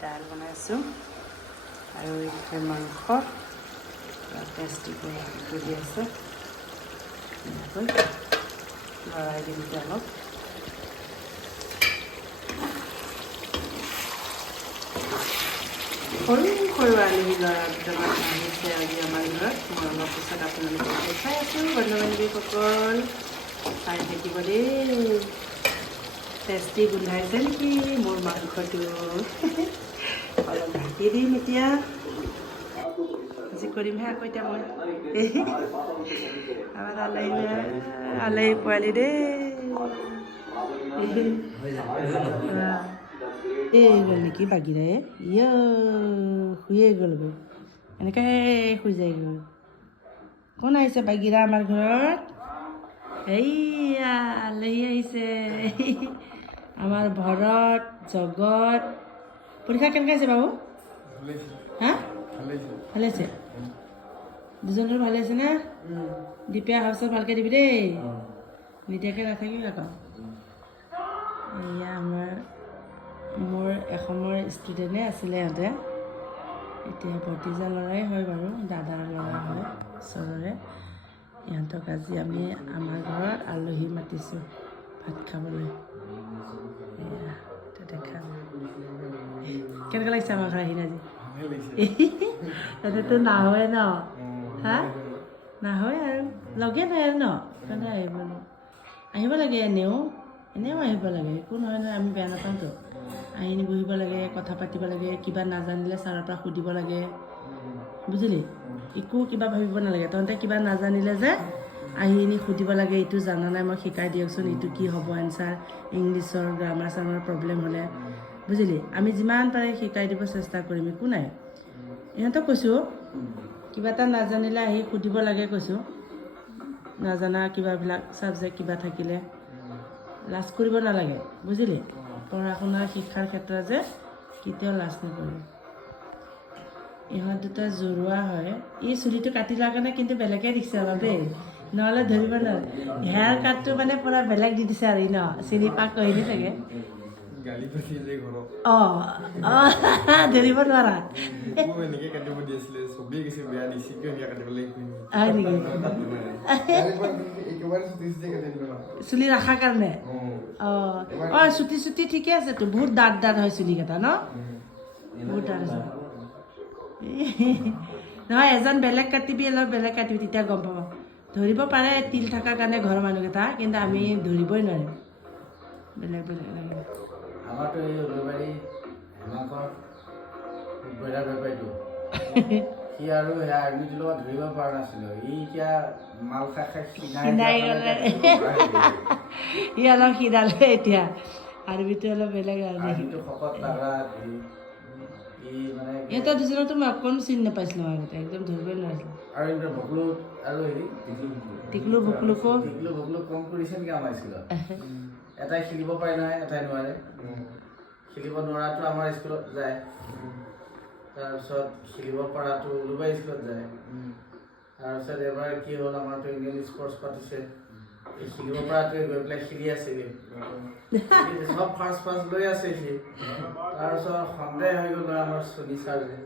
দাইল বনাইছোঁ আৰু এইফালে মাংস টেষ্টি কৰি আছে এনেকৈ লৰাই দিম এতিয়া অলপ সৰু সৰু আলহী ল'ৰা দুটামান আহিছে আজি আমাৰ ঘৰত মই অলপ পিছত আপোনালোকক দেখাই আছোঁ বন্ধু বান্ধৱীসকল চাই থাকিব দেই টেষ্টি গোন্ধাইছে নেকি মোৰ মাংসটো অলপ ঢাকি দিম এতিয়া আজি কৰিমহে আকৌ এতিয়া মই আমাৰ আলহী পোৱালি দেই এই গ'ল নেকি বাগিৰাই ইয় শুয়ে গ'লগৈ এনেকৈ শুই যায়গৈ কোন আহিছে বাগিৰা আমাৰ ঘৰত এইয়া আলহী আহিছে আমাৰ ভৰত জগত পৰীক্ষা কেনেকৈ হৈছে বাবু হা ভালে আছে দুজনৰ ভালে আছে না দীপা হাউচত ভালকৈ দিবি দেই নিদিয়াকৈ নাথাকিবি আকৌ এয়া মোৰ এসময়ৰ ষ্টুডেণ্টে আছিলে সিহঁতে এতিয়া ভতিজা ল'ৰাই হয় বাৰু দাদাৰ ল'ৰা হয় ওচৰৰে ইহঁতক আজি আমি আমাৰ ঘৰত আলহী মাতিছোঁ ভাত খাবলৈ এয়া দেখা কেনেকুৱা লাগিছে আমাৰ ঘৰ আহিলে আজি তাতেতো নাহয় ন হা নাহয় আৰু লগে নাই আৰু ন মানে আহিব লাগে এনেও আহিব লাগে একো নহয় নহয় আমি বেয়া নাপাওঁতো আহি বহিব লাগে কথা পাতিব লাগে কিবা নাজানিলে ছাৰৰ পৰা সুধিব লাগে বুজিলি একো কিবা ভাবিব নালাগে তহঁতে কিবা নাজানিলে যে আহি সুধিব লাগে এইটো জানা নাই মই শিকাই দিয়কচোন এইটো কি হ'ব এনচাৰ ইংলিছৰ গ্ৰামাৰ চামাৰ প্ৰব্লেম হ'লে বুজিলি আমি যিমান পাৰে শিকাই দিব চেষ্টা কৰিম একো নাই ইহঁতক কৈছোঁ কিবা এটা নাজানিলে আহি সুধিব লাগে কৈছোঁ নাজানা কিবাবিলাক ছাবজেক্ট কিবা থাকিলে লাজ কৰিব নালাগে বুজিলি পঢ়া শুনা শিক্ষাৰ ক্ষেত্ৰত যে কেতিয়াও লাজ নকৰিব ইহঁত দুটা জৰুৱা হয় এই চুলিটো কাটি লোৱাৰ কাৰণে কিন্তু বেলেগে দিছে অলপ দেই নহ'লে ধৰিব নোৱাৰে হেয়াৰ কাটটো মানে পূৰা বেলেগ দি দিছে আৰু ন চিনি পাক কৈনি চাগে অঁ অঁ ধৰিব নোৱাৰা হয় নেকি চুলি ৰখাৰ কাৰণে অঁ অঁ চুটি চুটি ঠিকে আছেতো বহুত ডাঠ ডাঠ হয় চুলিকেইটা ন বহুত ডাঠ আছে নহয় এজন বেলেগ কাটিবি অলপ বেলেগ কাটিবি তেতিয়া গম পাব ধৰিব পাৰে তিল থকাৰ কাৰণে ঘৰৰ মানুহকেইটা কিন্তু আমি ধৰিবই নোৱাৰিম বেলেগ বেলেগ লাগে আমাৰতো এই উলুবাৰী হেমাকৰ ব্ৰইলাৰ বেপাৰীটো সি আৰু সেয়া আৰ্মিটোৰ লগত ধৰিব পৰা নাছিলো ই এতিয়া মাল খাই খাই খিনাই গ'লে সি অলপ খিনালে এতিয়া আৰ্মিটো অলপ বেলেগ আৰ্মিটো শকত তাগৰা ইহঁতৰ দুজনকতো মই অকণো চিনি নাপাইছিলোঁ আগতে একদম ধৰিবই নোৱাৰিছিলোঁ আৰু ইহঁতৰ ভকলো আৰু হেৰি টিকলু ভকলুকো কম কৰিছে নেকি আমাৰ স্কুলত এটাই খেলিব পাৰে নহয় এটাই নোৱাৰে খেলিব নোৱাৰাটো আমাৰ স্কুলত যায় তাৰপিছত খেলিব পৰাটো উলুবাৰী স্কুলত যায় তাৰপিছত এবাৰ কি হ'ল আমাৰতো ইণ্ডিয়ান স্পৰ্টছ পাতিছে এই খেলিব পৰাটোৱে গৈ পেলাই খেলি আছেগৈ সব ফাৰ্ষ্ট লৈ আছে সি তাৰপিছত সন্দেহ হৈ গ'ল আমাৰ চনি ছাৰ যে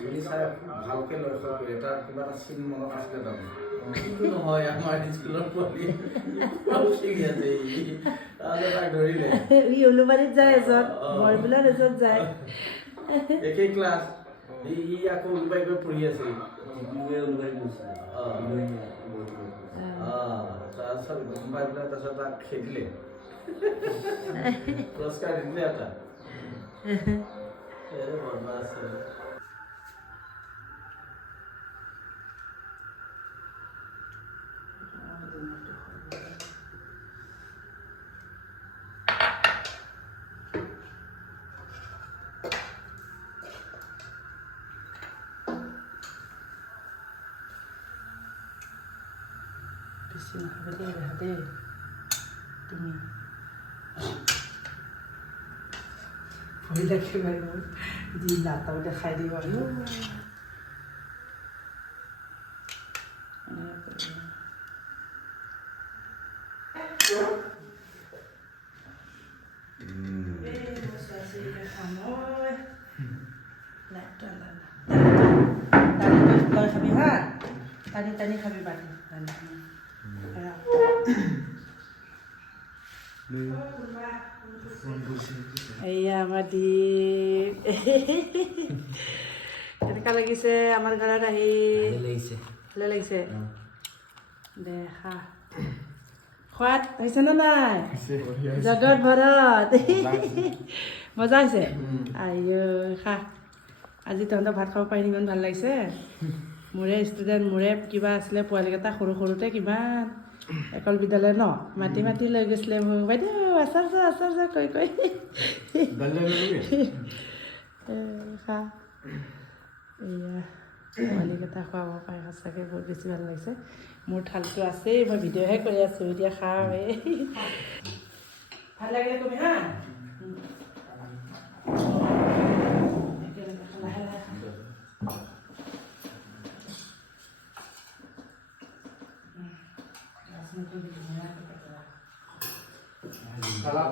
চনি ছাৰে ভালকৈ লক্ষ্য কৰিলে তাৰ কিবা এটা চিন মনত আছিলে তাৰমানে কিন্তু নহয় আমাৰ স্কুলৰ পোৱালি খেলি আছে তাৰপিছত তাক ধৰিলে ই উলুবাৰীত যায় এজন বৰবিলত এজন যায় একেই ক্লাছ ই আকৌ উলুবাৰী গৈ পঢ়ি আছে তাৰপিছত গম পাই পেলাই তাৰপিছত তাক খেদিলে পুৰস্কাৰ দিলে এটা বদমাছ বেছি নাখাবে দেই তুমি ভয় লাগে বাৰু যি লাটাও দেখাই দিব আৰু লাইটটো টানি লৈ খাবি হা টানি টানি খাবি বাটি এয়া আমাৰ দ্বীপ কেনেকুৱা লাগিছে আমাৰ ঘৰত আহি ভালে লাগিছে দে খা সোৱাদ হৈছে নে নাই জগত ভৰত মজা হৈছে আইঅ খা আজি তহঁতৰ ভাত খাব পাৰিম ইমান ভাল লাগিছে মোৰে ষ্টুডেণ্ট মোৰে কিবা আছিলে পোৱালীকেইটা সৰু সৰুতে কিমান একল বিদ্যালয় ন মাতি মাতি লৈ গৈছিলে মোক বাইদেউ আচাৰ যা কৈ খা এয়া পোৱালীকেইটা খুৱাব পাৰে সঁচাকৈ বহুত বেছি ভাল লাগিছে মোৰ থালটো আছেই মই ভিডিঅ'হে কৰি আছোঁ এতিয়া খাওঁ এই ভাল লাগিলে কবি হা লাহে লাহে Salam.